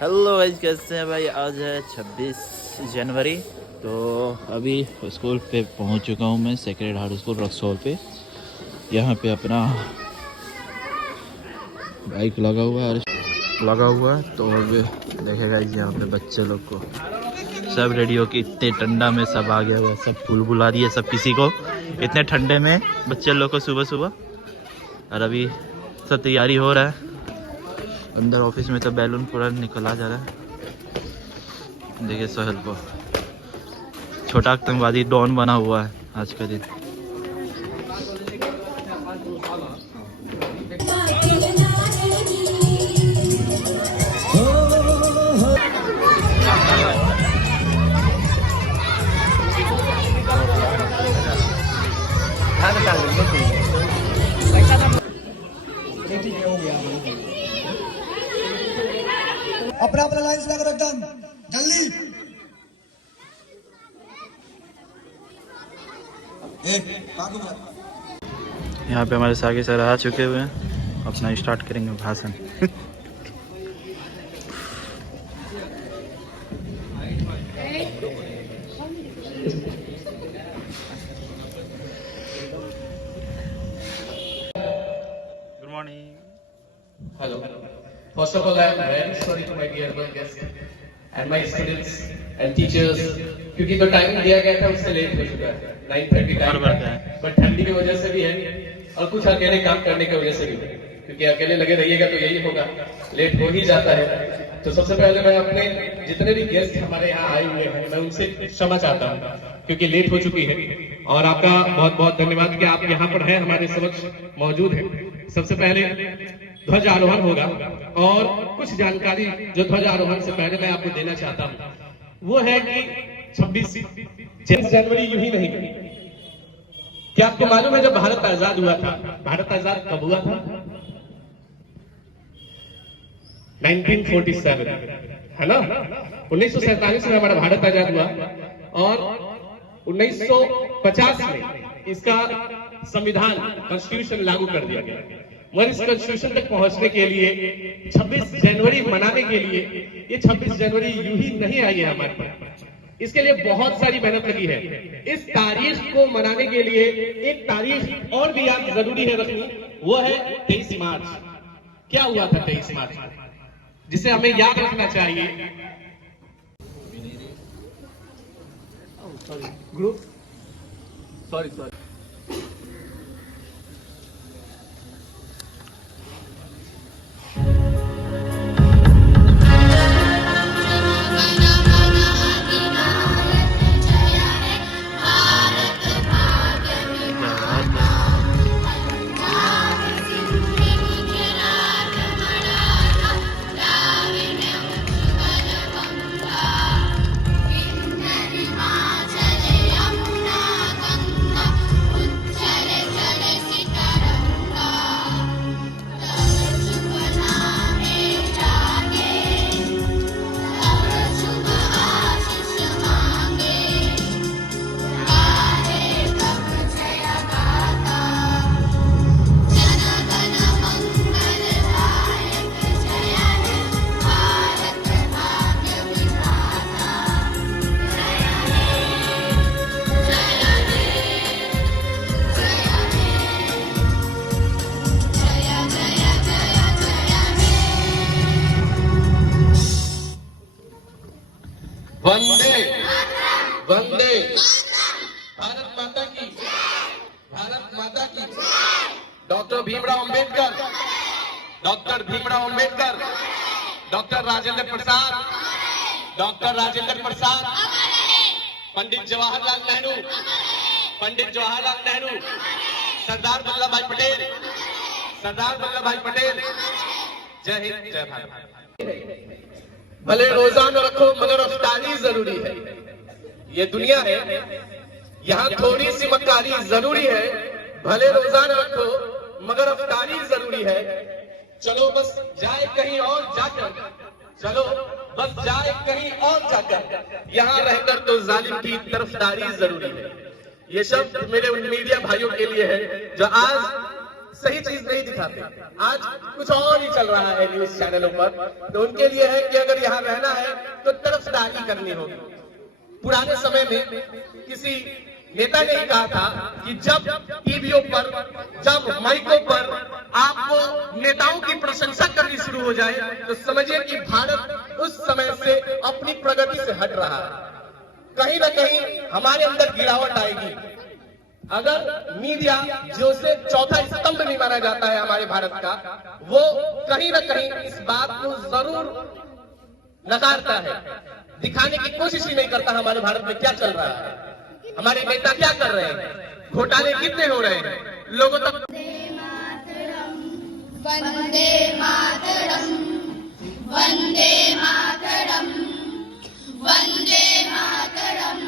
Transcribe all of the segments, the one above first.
Hello guys, कैसे हैं भाई। आज है 26 जनवरी। तो अभी स्कूल पे पहुंच चुका हूं मैं, सेक्रेड हार्ट स्कूल रक्सौल पे। यहाँ पे अपना बाइक लगा हुआ है तो अभी देखेगा यहाँ पे बच्चे लोग को सब रेडी हो के इतने ठंडा में सब आ गया हुआ है, सब फूल बुला दिए सब किसी को इतने ठंडे में बच्चे लोग को सुबह सुबह। और अभी सब तैयारी हो रहा है अंदर ऑफिस में, तो बैलून पूरा निकला जा रहा है। देखिए सोहेल को छोटा आतंकवादी डॉन बना हुआ है आज का दिन। अपना अपना लाइन लगा करो एकदम जल्दी। यहाँ पे हमारे सागे सर आ चुके हुए हैं, अपना स्टार्ट करेंगे भाषण। Good morning. Hello. First of all, I am very sorry to my dear guests and my students and teachers, क्योंकि जो टाइम दिया गया था उससे लेट हो चुका है। 9:30 टाइम था, बट ठंडी की वजह से भी है और कुछ अकेले काम करने की वजह से भी, क्योंकि अकेले लगे रहिएगा तो यही होगा, लेट हो ही जाता है। तो सबसे पहले मैं अपने जितने भी गेस्ट हमारे यहाँ आए हुए हैं मैं उनसे क्षमा चाहता हूँ क्योंकि लेट हो चुकी है, और आपका बहुत बहुत धन्यवाद कि आप यहाँ पर हैं, हमारे समक्ष मौजूद हैं। सबसे पहले ध्वजारोहण होगा और कुछ जानकारी जो ध्वजारोहण से पहले मैं आपको देना चाहता हूँ वो है कि 26 जनवरी यूं ही नहीं, क्या आपको मालूम है जब भारत आजाद हुआ था, भारत आजाद कब हुआ था? 1947, है ना। 1947 में हमारा भारत आजाद हुआ और 1950 में इसका संविधान कॉन्स्टिट्यूशन लागू कर दिया गया। मगर इस कॉन्स्टिट्यूशन तक पहुंचने के लिए 26 जनवरी मनाने के लिए ये 26 जनवरी यूं ही नहीं आई है हमारे पास, इसके लिए बहुत सारी मेहनत लगी है। इस तारीख को मनाने के लिए एक तारीख और भी याद जरूरी है रखनी, वो है 23 मार्च। क्या हुआ था 23 मार्च जिसे हमें याद रखना चाहिए? ग्रुप सॉरी वंदे वंदे भारत माता की, भारत माता की। Doctor Bhimrao Ambedkar, doctor Bhimrao Ambedkar, doctor Rajendra Prasad, doctor Rajendra Prasad, Pandit Jawaharlal Nehru, Pandit Jawaharlal Nehru, Sardar Vallabh Bhai Patel, सरदार वल्लभ भाई पटेल। जय हिंद, जय भारत। भले रोजाना रखो मगर अफ्तारी जरूरी है। ये दुनिया है, यहाँ थोड़ी सी मक्कारी जरूरी है। भले रोजाना रखो मगर अफ्तारी जरूरी है। चलो बस जाए कहीं और जाकर, चलो बस जाए कहीं और जाकर, यहाँ रहकर तो जालिम की तरफदारी जरूरी है। ये शब्द मेरे उन मीडिया भाइयों के लिए है जो आज सही चीज नहीं दिखाते। आज कुछ और ही चल रहा है न्यूज चैनलों पर। तो उनके लिए है कि अगर यहाँ रहना है तो तरफदारी करनी होगी। पुराने समय में किसी नेता ने कहा था कि जब टीवीओ पर, जब माइकों पर आपको नेताओं की प्रशंसा करनी शुरू हो जाए तो समझिए कि भारत उस समय से अपनी प्रगति से हट रहा है। कहीं ना कहीं हमारे अंदर गिरावट आएगी अगर मीडिया, जो से चौथा स्तंभ भी माना जाता है हमारे भारत का, वो कहीं ना कहीं इस बात को जरूर नकारता है, दिखाने की कोशिश ही नहीं करता हमारे भारत में क्या चल रहा है, हमारे नेता क्या कर रहे हैं, घोटाले कितने हो रहे हैं, लोगों तक। वंदे मातरम, वंदे मातरम, वंदे मातरम।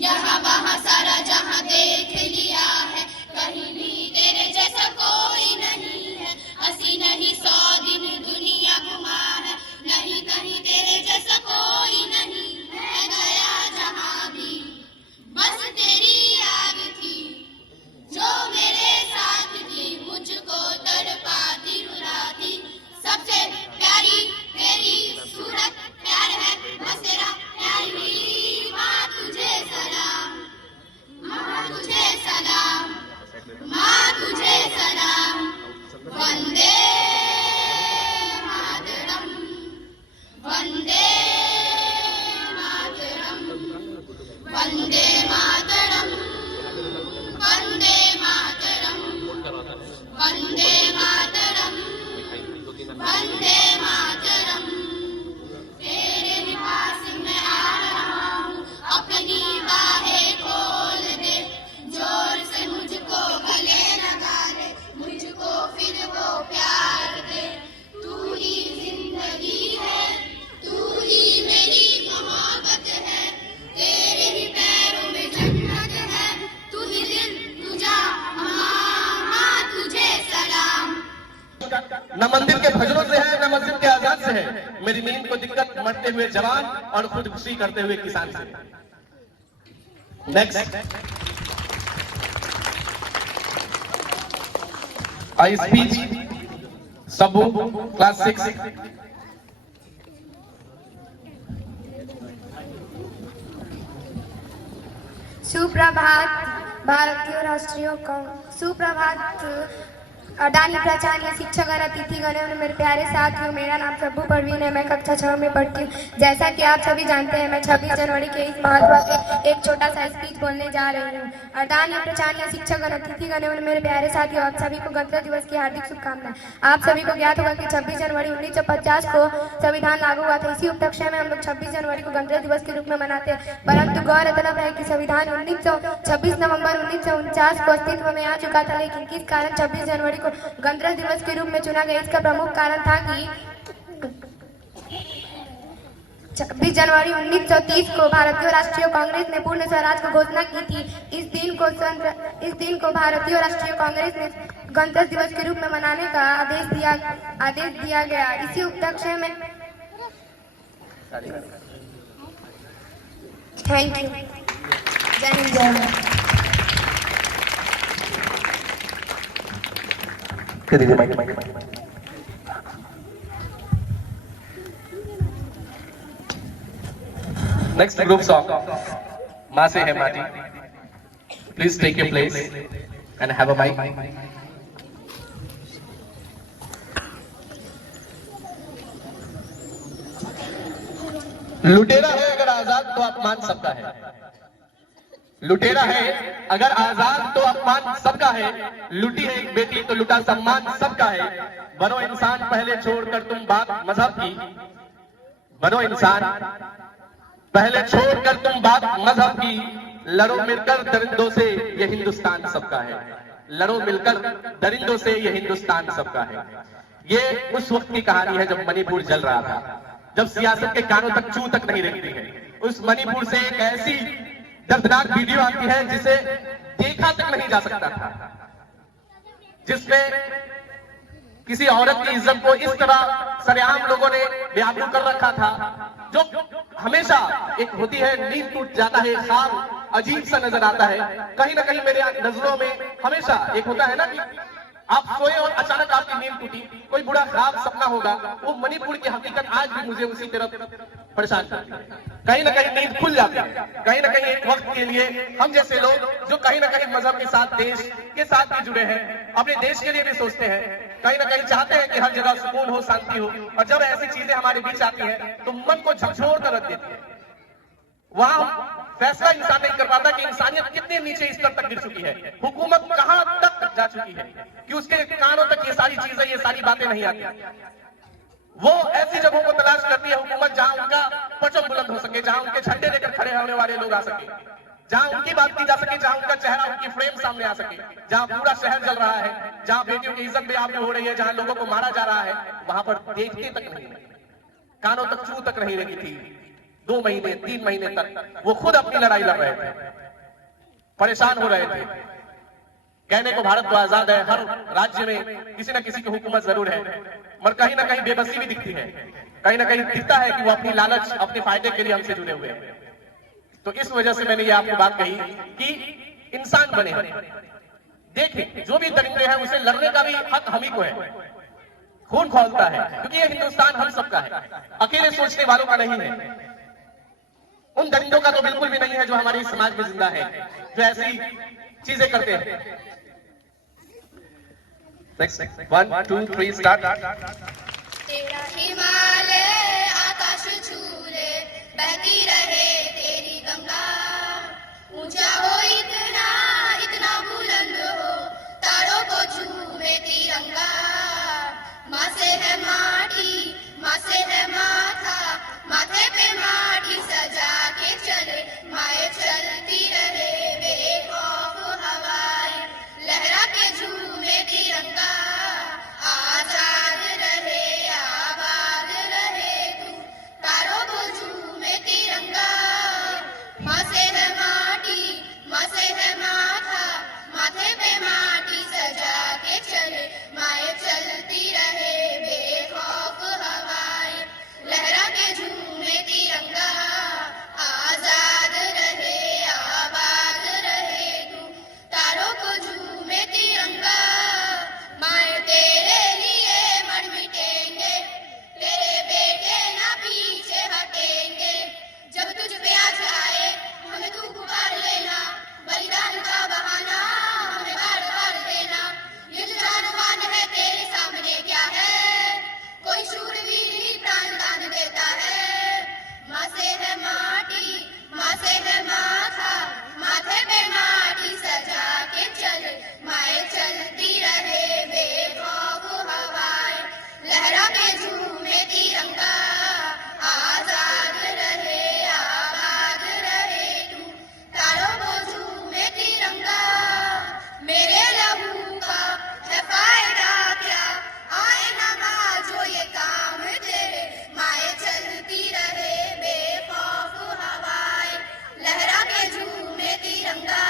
यहाँ वहाँ सारा जहाँ देख लिया है, कहीं भी तेरे जैसा कोई नहीं है। अस्सी नहीं 100 दिन दुनिया घुमा है, नहीं कहीं तेरे जैसा कोई नहीं है। गया जहाँ भी बस तेरी याद थी, जो मेरे साथ थी, मुझको तड़पाती रुलाती। सबसे प्यारी तेरी सूरत, प्यार है बस तेरा, प्यारी माँ तुझे सलाम, माँ तुझे सलाम, माँ तुझे सलाम। वंदे मातरम, वंदे मातरम, वंदे मातरम, वंदे मातरम, वंदे मातरम, वंदे मातरम। तेरे ही पास मैं आ रहा हूँ, अपनी बाहें खोल दे, जोर से मुझको गले लगा दे, मुझको फिर वो प्यार दे। तू ही जिंदगी है, तू ही मेरी मोहब्बत है, तेरे ही पैरों में जन्नत है, तू ही दिल, तू जान, माँ तुझे सलाम। न मंदिर के भजनों से है, न मस्जिद के आजाद से है, मेरी नींद को दिक्कत मरते हुए जवान और खुदकुशी करते हुए किसान से। नेक्स्ट, आई स्पीच सबू, क्लास 6। सुप्रभात भारतीय राष्ट्रीय कांग्रेस, सुप्रभात अडानी प्राचार्य, शिक्षक और अतिथिगण एवं मेरे प्यारे साथियों, मेरा नाम सबू परवीन है, मैं कक्षा 6 में पढ़ती हूँ। जैसा कि आप सभी जानते हैं, मैं 26 जनवरी के इस महत्व पे एक छोटा सा स्पीच बोलने जा रही हूँ। अडानी प्राचार्य, शिक्षक और अतिथिगण एवं मेरे प्यारे साथियों, आप सभी को गणतंत्र दिवस की हार्दिक शुभकामनाएं। आप सभी को ज्ञात होगा कि 26 जनवरी 1950 को संविधान लागू हुआ था। इसी उपलक्ष्य में हम लोग 26 जनवरी को गणतंत्र दिवस के रूप में मनाते हैं। परंतु गौरतलब है कि संविधान 26 नवंबर 1949 को अस्तित्व में आ चुका था, लेकिन किस कारण 26 जनवरी को गणतंत्र दिवस के रूप में चुना गया, इसका प्रमुख कारण था कि 26 जनवरी 1930 को भारतीय राष्ट्रीय कांग्रेस ने पूर्ण स्वराज की घोषणा की थी। इस दिन को भारतीय राष्ट्रीय कांग्रेस ने गणतंत्र दिवस के रूप में मनाने का आदेश दिया गया। इसी उपलक्ष्य में थैंक यू। जय हिंद, जय भारत। Next group song, माँ से है माटी. Please take your place and have a mic. लुटेरा है अगर आजाद तो अपमान सबका है। लुटेरा है अगर आजाद तो अपमान सबका है। लुटी है एक बेटी तो लुटा सम्मान सबका है। बनो इंसान पहले छोड़कर तुम बात मजहब की। बनो इंसान पहले छोड़कर तुम बात मजहब की। लड़ो मिलकर दरिंदों से ये हिंदुस्तान सबका है। लड़ो मिलकर दरिंदों से ये हिंदुस्तान सबका है। ये उस वक्त की कहानी है जब मणिपुर जल रहा था, जब सियासत के कानों तक चू तक नहीं रहती है। उस मणिपुर से एक ऐसी दर्दनाक वीडियो आती है जिसे देखा तक नहीं जा सकता था, जिसमें किसी औरत की इज्जत को इस तरह सरेआम लोगों ने बेआबरू कर रखा था, जो हमेशा एक होती है, नींद टूट जाता है, ख्वाब अजीब सा नजर आता है। कहीं ना कहीं मेरे नजरों में हमेशा एक होता है ना कि आप सोए और अचानक आपकी नींद टूटी, कोई बुरा ख्वाब सपना होगा, वो मणिपुर की हकीकत आज भी मुझे उसी तरह परेशान करती है। कहीं ना कहीं नींद खुल जाती है, कहीं ना कहीं एक वक्त के लिए हम जैसे लोग जो कहीं ना कहीं मजहब के साथ, देश के साथ भी जुड़े हैं, अपने देश के लिए भी सोचते हैं, कहीं ना कहीं चाहते हैं कि हर जगह सुकून हो, शांति हो, और जब ऐसी चीजें हमारे बीच आती हैं तो मन को झकझोर कर रख देती है। वहां फैसला इंसान नहीं कर पाता कि इंसानियत कितने नीचे स्तर तक गिर चुकी है, हुकूमत कहां तक जा चुकी है कि उसके कानों तक ये सारी चीजें, ये सारी बातें नहीं आती। वो ऐसी जगहों को तलाश करती है हुकूमत जहां उनका परचम बुलंद हो सके, जहां उनके झंडे लेकर खड़े होने वाले लोग आ सके, जहां उनकी बात की जा सके, जहां उनका चेहरा, उनकी फ्रेम सामने आ सके, जहां पूरा शहर जल रहा है, जहां बेटियों की इज्जत बेआबरू हो रही है, जहां लोगों को मारा जा रहा है, वहां पर देखते तक नहीं, कानों तक चू तक नहीं लगी थी। 2 महीने 3 महीने तक वो खुद अपनी लड़ाई लड़ रहे थे, परेशान हो रहे थे। कहने को भारत तो आजाद है, हर राज्य में किसी न किसी की हुकूमत जरूर है, मगर कहीं ना कहीं बेबसी भी दिखती है, कहीं ना कहीं दिखता है कि वो अपनी लालच, अपने फायदे के लिए हमसे जुड़े हुए हैं। तो इस वजह से मैंने ये आपको बात कही कि इंसान बने, देखें जो भी दरिंदे हैं उसे लड़ने का भी हक हम ही को है, खून खौलता है, क्योंकि ये हिंदुस्तान हम सबका है, अकेले सोचने वालों का नहीं है। उन दरिंदों का तो बिल्कुल भी नहीं है जो हमारे समाज में जिंदा है, जो ऐसी चीजें करते हैं। 1 2 3 स्टार्ट। तेरा हिमालय आकाश छूले, बहती रहे तेरी गंगा, ऊंचा हो इतना इतना बुलंद हो, तारों को झूमे तिरंगा। माँ से है माटी, माँ से है माथा, माथे पे माटी सजा के चले, माए चलती रहे बेखौफ हवाएं, लहरा के झूमे तिरंगा। आजाद रहे आबाद रहे तू, तारों को झूमे तिरंगा। माँ से है माटी, माँ से है माथा, माथे पे माटी सजा के चले, माए चलती रहे बेखौफ हवाएं, लहरा के झूमे तिरंगा। आजाद रहे आबाद रहे तू, तारों को झूमे तिरंगा। माए तेरे लिए मर मिटेंगे, तेरे बेटे ना पीछे हटेंगे, जब तुझ पे आ जाए हमें तू पुकार लेना, बलिदान का बहाना हमें बार बार देना। ये जो जानवान है तेरे सामने क्या है, कोई शूरवीर ही प्राण दान देता है। माँ से है माटी, माँ से है माथा, माथे पे माटी सजा के चले, माए चलती रहे बेखौफ हवाएं, लहरा के झूमे तिरंगा। आजाद रहे आबाद रहे तू, तारों को झूमे तिरंगा। मेरे लहू का है फायदा क्या, आए नमाजो ये काम तेरे, माए चलती रहे बेखौफ हवाएं, लहरा के झूमे तिरंगा।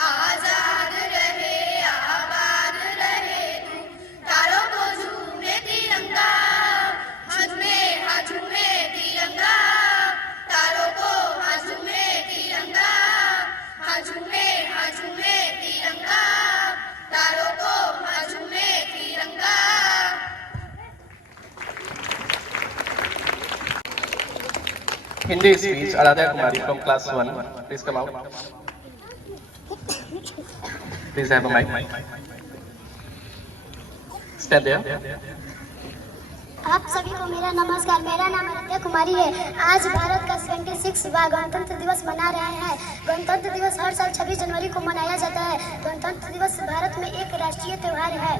आजाद रहे आबाद रहे तू, तारों को झूमे तिरंगा। हाँ झूमे तिरंगा, तारों को हाँ झूमे तिरंगा। हाँ झूमे तिरंगा, तारों को हाँ झूमे तिरंगा। Hindi speech, Aradhya Kumari from class 1. Please come out. Please have a mic. Stand there. आप सभी को मेरा नमस्कार। मेरा नाम आराध्या कुमारी है। आज भारत का 76वां गणतंत्र दिवस मना रहे हैं। गणतंत्र दिवस हर साल 26 जनवरी को मनाया जाता है। गणतंत्र दिवस भारत में एक राष्ट्रीय त्योहार है।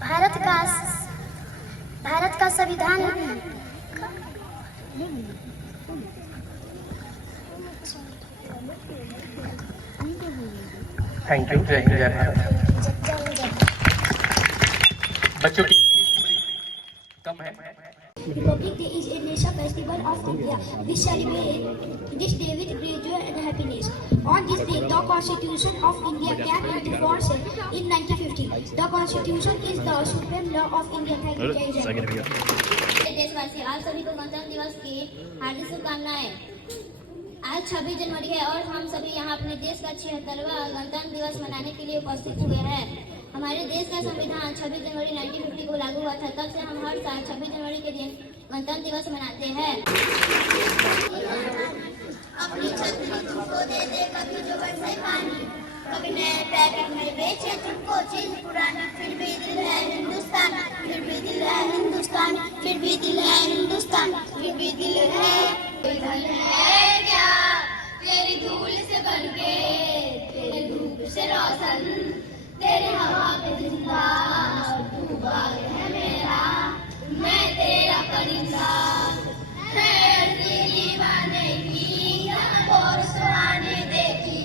भारत का संविधान थैंक यू। जय हिंद जय भारत। बच्चों की कम है। Republic Day is a national festival of India. We celebrate this day with great joy and happiness. On this day, the Constitution of India came into force in 1950. The Constitution is the supreme law of India. Thank you. जय हिंद। देशवासी, आप सभी को गणतंत्र दिवस की हार्दिक शुभकामनाएं। आज 26 जनवरी है और हम सभी यहाँ अपने देश का 76वां गणतंत्र दिवस मनाने के लिए उपस्थित हुए हैं। हमारे देश का संविधान 26 जनवरी 1950 को लागू हुआ था। तब से हम हर साल 26 जनवरी के दिन गणतंत्र दिवस मनाते हैं। अपनी छतरी तुमको दे दे कभी जो बरसे पानी, कभी नए पैकेट में बेचे तुमको चीज पुरानी, फिर भी दिल है हिंदुस्तानी, फिर भी दिल है हिंदुस्तानी, फिर भी दिल है हिंदुस्तानी, फिर भी दिल है। दिल है क्या तेरी धूल से बनके, तेरे धूप से रोशन, तेरे हवा पे जिंदा, तू बाग है मेरा, मैं तेरा परिंदा। है तेरी दीवाने की और सुहाने देखी,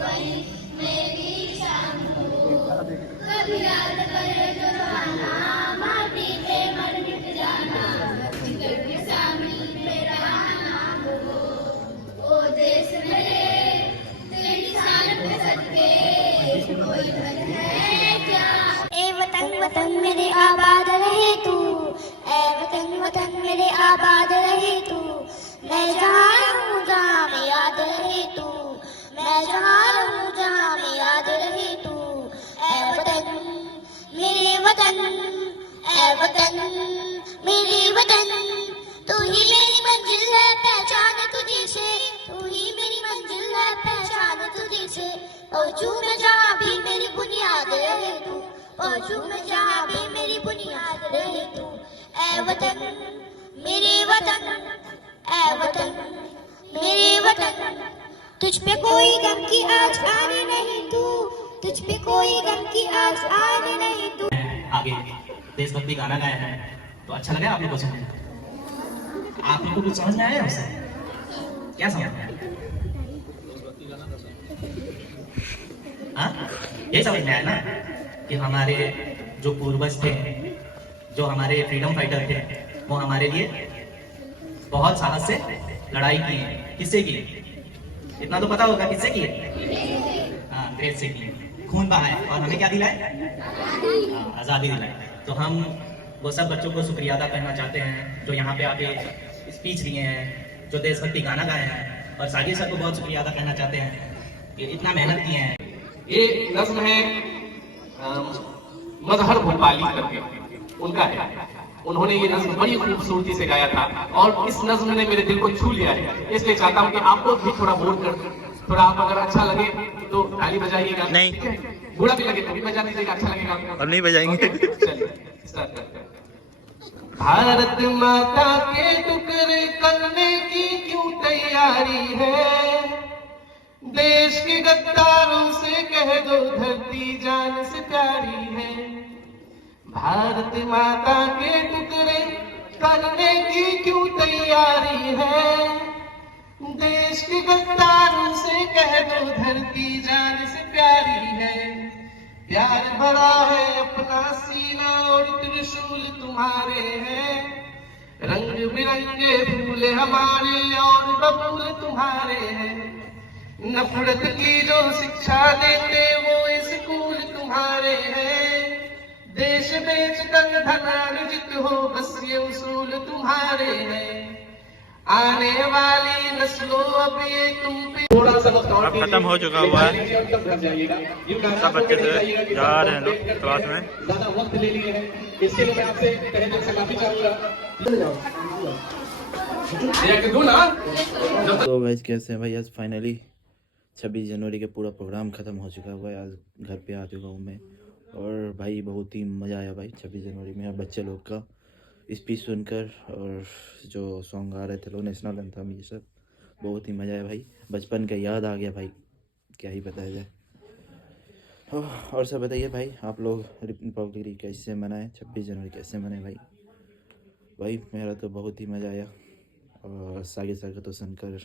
वही मेरी शाम को कभी याद करे जो जमाना, माटी पे मर मिट जाना, फिकर में शामिल मेरा नाम हो। ओ देश मेरे तेरी शान पे सदके कोई घर है क्या। ए वतन वतन मेरे आबाद रहे तू, ए वतन वतन मेरे आबाद रहे तू, मैं जहाँ रहूँ जहाँ में याद रहे तू, मैं जहाँ रहूँ जहाँ में याद रहे तू। ए वतन मेरे वतन, ए वतन मेरे वतन, तू ही मेरी मंजिल है पहचान तुझे से, तू ही मेरी मंजिल है पहचान तुझे से। पहुँचूं मैं जहाँ भी मेरी बुनियाद रहे तू, पहुँचूं मैं जहाँ भी मेरी बुनियाद रहे तू। ए वतन मेरे वतन, ए वतन मेरे वतन, तुझ पे कोई गम की आज आने नहीं तू, तुझ पे कोई गम की आज आने नहीं तू। आगे देशभक्ति गाना गाया है तो अच्छा लगा आप लोग को सुनने? आप लोग को कुछ समझ में आया उससे? क्या समझ में आया? हाँ, ये समझ में आया ना कि हमारे जो पूर्वज थे, जो हमारे फ्रीडम फाइटर थे, वो हमारे लिए बहुत साहस से लड़ाई की है। किससे की? इतना तो पता होगा किससे की है? हाँ, देश से की, खून बहाया और हमें क्या दिलाए? हाँ, आज़ादी दिलाई। तो हम वो सब बच्चों को शुक्रिया अदा करना चाहते हैं जो यहाँ पे आके स्पीच दिए हैं, जो देशभक्ति गाना गाए हैं, और साजिद सर को बहुत शुक्रिया अदा करना चाहते हैं कि इतना मेहनत किए हैं। ये नज्म है मजहर भोपाली करके, उनका है। उन्होंने ये नज्म बड़ी खूबसूरती से गाया था और इस नज्म ने मेरे दिल को छू लिया है। इसलिए चाहता हूँ कि आपको भी थोड़ा बोल कर, थोड़ा आप अगर अच्छा लगे तो ताली बजाइएगा, नहीं बुरा भी लगे तो भी बजा दीजिएगा, अच्छा लगेगा। और नहीं बजाएंगे। चलिए स्टार्ट करते हैं। भारत माता के टुकड़े करने की क्यों तैयारी है, देश के गद्दारों से कह दो धरती जान से प्यारी है। भारत माता के टुकड़े करने की क्यों तैयारी है, देश के गद्दारों से कह दो धरती जान से प्यारी है। प्यार भरा है अपना सीना और त्रिशूल तुम्हारे हैं, रंग बिरंगे फूल हमारे और बबूल तुम्हारे हैं। नफरत की जो शिक्षा देते वो स्कूल तुम्हारे हैं, देश बेच कर धन अर्जित हो बस ये उसूल तुम्हारे हैं। आने वाली नस्लों अब ये तुम पे थोड़ा सा अब खत्म हो चुका हुआ है, सब बच्चे से जा रहे हैं लोग क्लास में। ज्यादा वक्त ले लिए हैं, इसके लिए मैं आपसे तहे दिल से माफी चाहूंगा। तो गाइस कैसे हैं भाई, आज फाइनली 26 जनवरी के पूरा प्रोग्राम ख़त्म हो चुका हुआ है। आज घर पे आ चुका हूँ मैं, और भाई बहुत ही मज़ा आया भाई 26 जनवरी में बच्चे लोग का स्पीच सुनकर, और जो सॉन्ग आ रहे थे लोग नेशनल एंथम, ये सब बहुत ही मज़ा आया भाई। बचपन का याद आ गया भाई, क्या ही बताया जाए। और सब बताइए भाई, आप लोग रिपब्लिक डे कैसे मनाए, 26 जनवरी कैसे मनाए भाई? भाई मेरा तो बहुत ही मज़ा आया, और सागे सागे तो सुनकर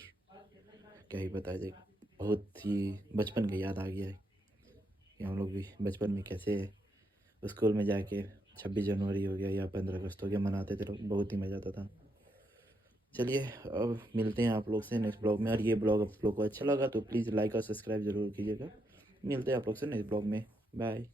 क्या ही बताया जाए, बहुत ही बचपन का याद आ गया है कि हम लोग भी बचपन में कैसे स्कूल में जाके 26 जनवरी हो गया या 15 अगस्त हो गया मनाते थे लोग, बहुत ही मज़ा आता था। चलिए अब मिलते हैं आप लोग से नेक्स्ट ब्लॉग में, और ये ब्लॉग आप लोग को अच्छा लगा तो प्लीज़ लाइक और सब्सक्राइब ज़रूर कीजिएगा। मिलते हैं आप लोग से नेक्स्ट ब्लॉग में, बाय।